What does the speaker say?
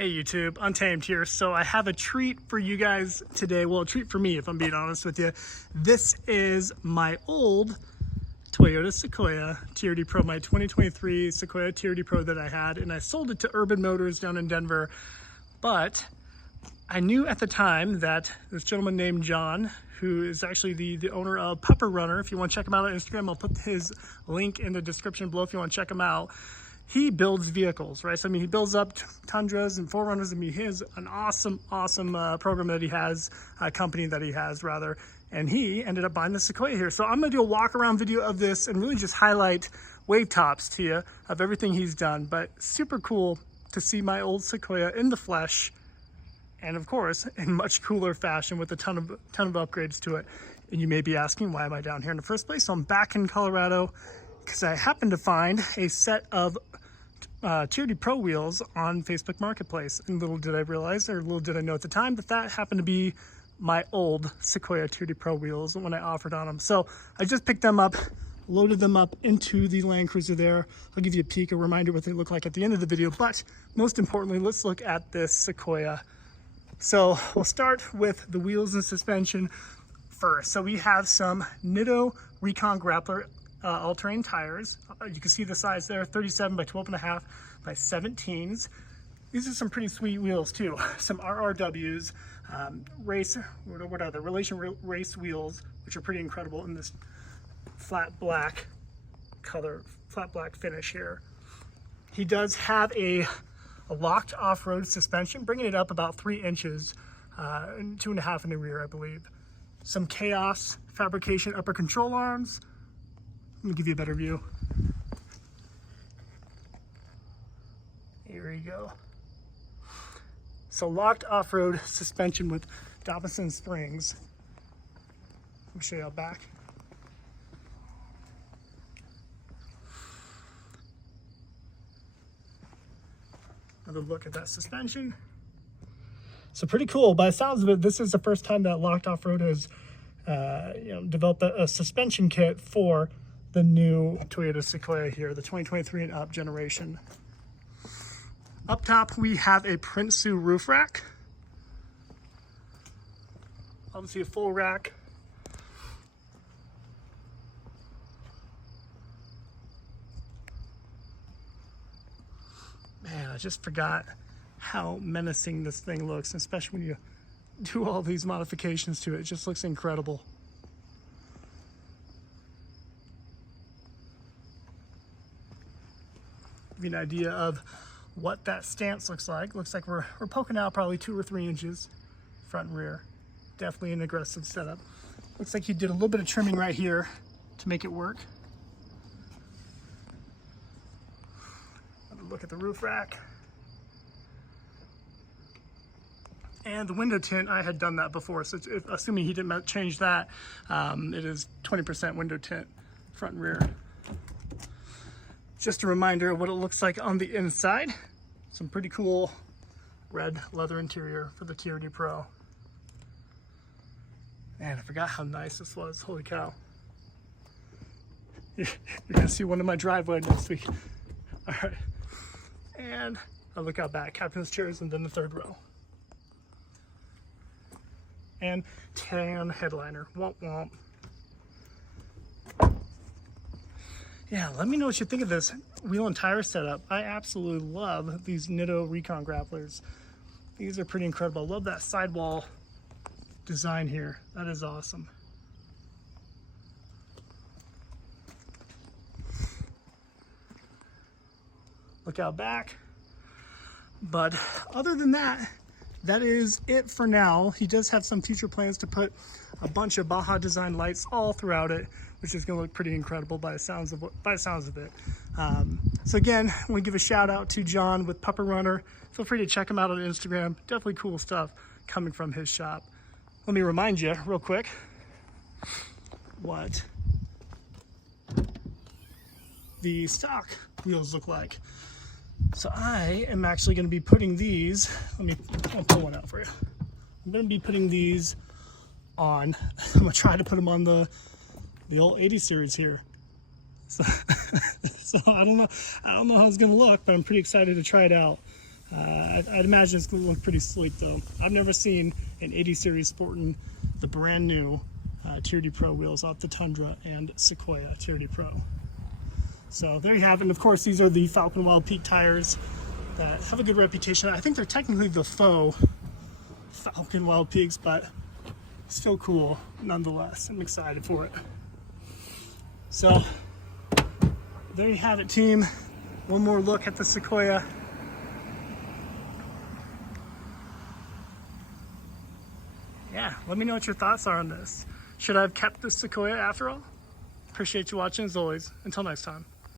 Hey YouTube, Untamed here. So I have a treat for you guys today. Well, a treat for me if I'm being honest with you. This is my old Toyota Sequoia TRD Pro, my 2023 Sequoia TRD Pro that I had, and I sold it to Urban Motors down in Denver. But I knew at the time that this gentleman named John, who is actually the owner of Pepper Runner, if you want to check him out on Instagram, I'll put his link in the description below if you want to check him out. He builds vehicles, right? So I mean, he builds up Tundras and 4Runners. I mean, he has an awesome program that he has, a company that he has rather, and he ended up buying the Sequoia here. So I'm gonna do a walk around video of this and really just highlight wave tops to you of everything he's done. But super cool to see my old Sequoia in the flesh, and of course, in much cooler fashion with a ton of upgrades to it. And you may be asking, why am I down here in the first place? So I'm back in Colorado because I happened to find a set of TRD Pro wheels on Facebook Marketplace. And little did I realize, or little did I know at the time, that happened to be my old Sequoia TRD Pro wheels when I offered on them. So I just picked them up, loaded them up into the Land Cruiser there. I'll give you a peek, a reminder what they look like at the end of the video. But most importantly, let's look at this Sequoia. So we'll start with the wheels and suspension first. So we have some Nitto Recon Grappler all-terrain tires. You can see the size there, 37 by 12.5 by 17s. These are some pretty sweet wheels too. Some RRWs, relation race wheels, which are pretty incredible in this flat black color, flat black finish here. He does have a locked off-road suspension, bringing it up about 3 inches, and 2.5 in the rear, I believe. Some Chaos fabrication upper control arms. Let me give you a better view. Here we go. So locked off-road suspension with Dobson springs. Let me show you out back. Another look at that suspension. So pretty cool. By the sounds of it, this is the first time that Locked Off-Road has developed a suspension kit for the new Toyota Sequoia here, the 2023 and up generation. Up top, we have a Prinsu roof rack. Obviously a full rack. Man, I just forgot how menacing this thing looks, especially when you do all these modifications to it. It just looks incredible. Give you an idea of what that stance looks like. Looks like we're poking out probably 2 or 3 inches front and rear. Definitely an aggressive setup. Looks like he did a little bit of trimming right here to make it work. Look at the roof rack. And the window tint, I had done that before, so assuming he didn't change that, it is 20% window tint, front and rear. Just a reminder of what it looks like on the inside. Some pretty cool red leather interior for the TRD Pro. Man, I forgot how nice this was, holy cow. You're gonna see one in my driveway next week. All right. And I look out back, captain's chairs, and then the third row. And tan headliner, womp womp. Yeah, let me know what you think of this wheel and tire setup. I absolutely love these Nitto Recon Grapplers. These are pretty incredible. I love that sidewall design here. That is awesome. Look out back. But other than that, that is it for now. He does have some future plans to put a bunch of Baja design lights all throughout it, which is going to look pretty incredible by the sounds of it. So again, I want to give a shout out to John with Pepper Runner. Feel free to check him out on Instagram. Definitely cool stuff coming from his shop. Let me remind you real quick what the stock wheels look like. So I am actually going to be putting these, I'll pull one out for you. I'm going to be putting these on, I'm going to try to put them on the old 80 series here. So, so I don't know how it's going to look, but I'm pretty excited to try it out. I'd imagine it's going to look pretty sleek though. I've never seen an 80 series sporting the brand new TRD Pro wheels off the Tundra and Sequoia TRD Pro. So there you have it. And of course, these are the Falcon Wild Peak tires that have a good reputation. I think they're technically the faux Falcon Wild Peaks, but still cool nonetheless. I'm excited for it. So there you have it, team. One more look at the Sequoia. Yeah, let me know what your thoughts are on this. Should I have kept the Sequoia after all? Appreciate you watching as always. Until next time.